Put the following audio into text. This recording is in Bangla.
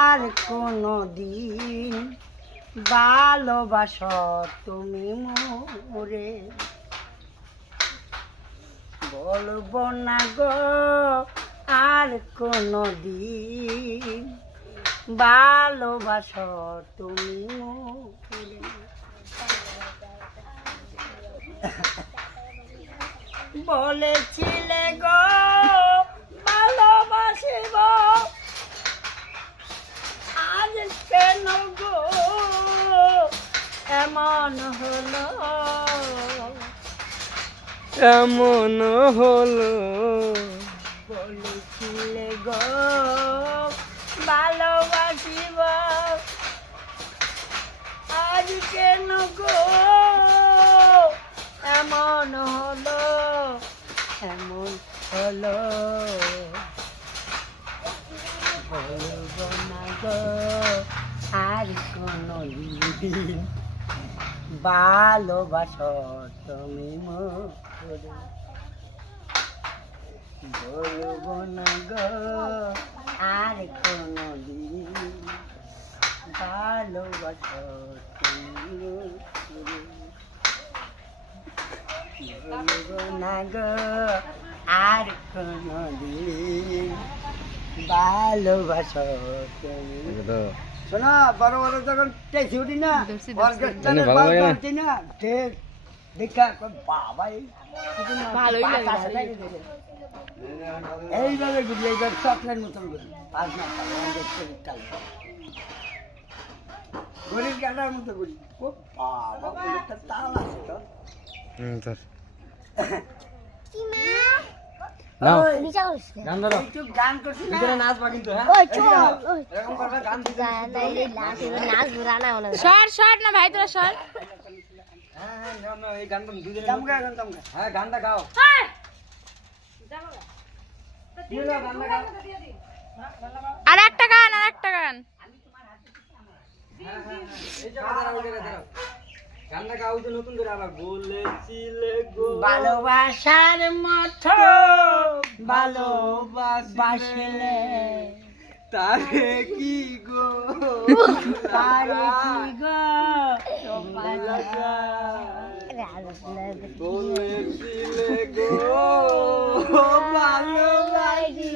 আর কোনো দিন ভালোবাসো তুমি মোরে, বলবো না গো আর কোনো দিন ভালোবাসো তুমি মোরে। বলেছিলে গো ভালোবাসিব, আজ কেন গো এমন হলো, এমন হলো। বলেছিলে গো ভালোবাসিব, আজ কেন গো এমন হলো, এমন হলো। বলবো না গো আর কোনো দিন ভালোবাসো তুমি মোরে, বলবো না গো আর কোনো দিন ভালোবাসো তুমি মোরে, বলবো না গো আর কোনো দিন ভালোবাসো তুমি। শোনা বড় বড় যখন টেসি উঠি না দেখা বাবাই এইভাবে ঘুরি, এইবার চকলের মতন ঘুরি, পাঁচ না ঘড়ির কাটার মতো ঘুরি। ও বাবা তাল আছে তো। গান করছি নাচবা কিন্তু, না ভাই তোরা সর। গানটা গাও। আর একটা গান, আর একটা গান। ভালোবাসার মতো ভালোবাসলে তারে কি গো, তারে কি গো বলেছিলে গো ভালোবাসি।